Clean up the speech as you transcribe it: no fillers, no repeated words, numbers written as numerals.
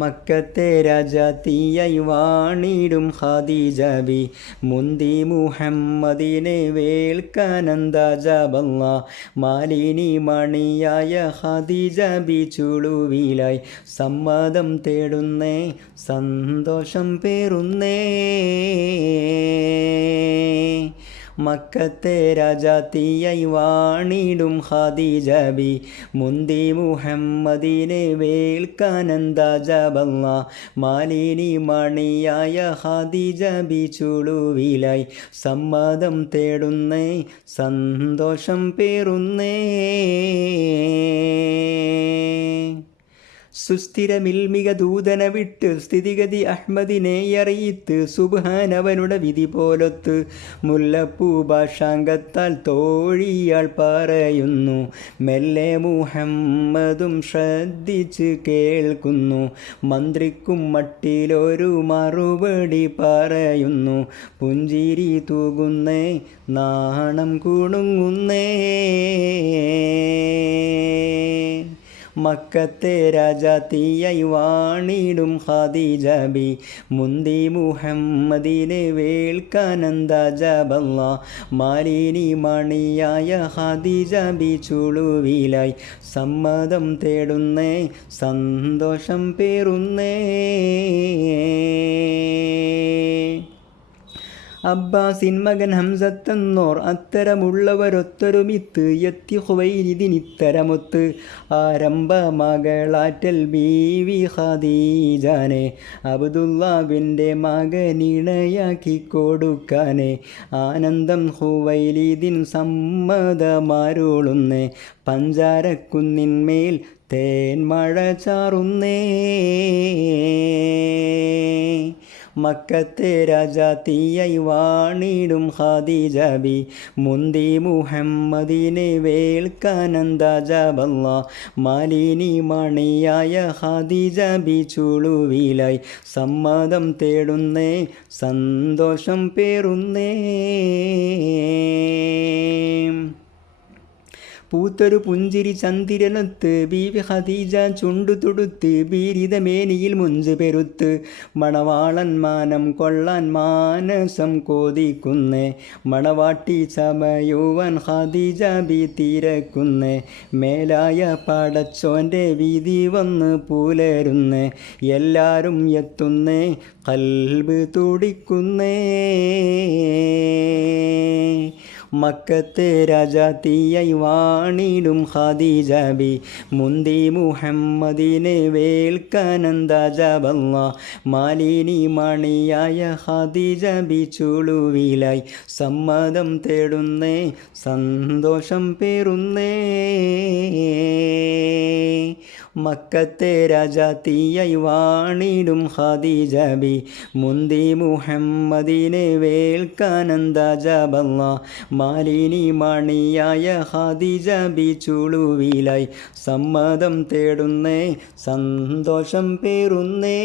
മക്കത്തെ രാജാത്തിയായി വാണിടും ഖദീജ ബി മുന്തി മുഹമ്മദിനെ വേൽക്കാനന്ദാജാബല്ല മാലിനി മണിയായ ഖദീജ ബി ചുളുവിലായി സമ്മതം തേടുന്നേ സന്തോഷം പേറുന്നേ. മക്കത്തെ രാജാത്തിയായി വാണിടും ഖദീജ ബി മുന്തി മുഹമ്മദിനെ വേൽക്കാനന്ദാജാബല്ല മാലിനി മണിയായ ഖദീജ ബി ചുളുവിലായി സമ്മതം തേടുന്നേ സന്തോഷം പേറുന്നേ. സുസ്ഥിരമിൽമിക ദൂതന വിട്ട് സ്ഥിതിഗതി അഹ്മദിനെ അറിയിത്ത് സുബ്ഹാനവനുടെ വിധി പോലൊത്ത് മുല്ലപ്പൂ ഭാഷാംഗത്താൽ തോഴിയാൾ പറയുന്നു. മെല്ലെ മുഹമ്മദും ശ്രദ്ധിച്ച് കേൾക്കുന്നു. മന്ത്രിക്കും മട്ടിലൊരു മറുപടി പറയുന്നു. പുഞ്ചിരി തൂകുന്നേ നാണം കുണുങ്ങുന്നേ. മക്കത്തെ രാജാത്തിയായി വാണിടും ഖദീജ ബി മുന്തി മുഹമ്മദിനെ വേൽക്കാനന്ദാജാബല്ല മാലിനി മണിയായ ഖദീജ ബി ചുളുവിലായി സമ്മതം തേടുന്നേ സന്തോഷം പേറുന്നേ. അബ്ബാസിൻ മകൻ ഹംസത്തെന്നോർ അത്തരമുള്ളവരൊത്തൊരുമിത്ത് എത്തി ഖുവൈലിദിനിത്തരമൊത്ത് ആരംഭ മകളാറ്റൽ ബീവി ഖദീജാനെ അബ്ദുല്ലാവിൻ്റെ മകനിണയാക്കി കൊടുക്കാനെ ആനന്ദം ഖുവൈലിദിൻ സമ്മതമാരുളുന്നേ. പഞ്ചാരക്കുന്നിന്മേൽ തേൻമഴ ചാറുന്നേ. മക്കത്തെ രാജാത്തിയായി വാണിടും ഖദീജ ബി മുന്തി മുഹമ്മദിനെ വേൽക്കാനന്ദാജാബല്ല മാലിനി മണിയായ ഖദീജ ബി ചുളുവിലായി സമ്മതം തേടുന്നേ സന്തോഷം പേറുന്നേ. പൂത്തൊരു പുഞ്ചിരി ചന്ദിരനൊത്ത് ബീവി ഖദീജ ചുണ്ടു തൊടുത്ത് ബീരിതമേനിയിൽ മുഞ്ച് പെരുത്ത് മണവാളൻ മാനം കൊള്ളാൻ മാനസം കോതിക്കുന്നേ. മണവാട്ടി ചമയുവാൻ ഖദീജ ബി തിരക്കുന്നേ. മേലായ പടച്ചോൻ്റെ വിധി വന്ന് പുലരുന്നേ. എല്ലാരും എത്തുന്നേ ഖൽബ് തുടിക്കുന്നേ. മക്കത്തെ രാജാത്തിയായി വാണിടും ഖദീജ ബി മുന്തി മുഹമ്മദിനെ വേൽക്കാനന്ദാജാബല്ല മാലിനി മണിയായ ഖദീജ ബി ചുളുവിലായി സമ്മതം തേടുന്നേ സന്തോഷം പേറുന്നേ. മക്കത്തെ രാജാത്തിയായി വാണിടും ഖദീജ ബി മുന്തി മുഹമ്മദിനെ വേൽക്കാനന്ദാജാബല്ല മാലിനി മണിയായ ഖദീജ ബി ചുളുവിലായി സമ്മതം തേടുന്നേ സന്തോഷം പേറുന്നേ.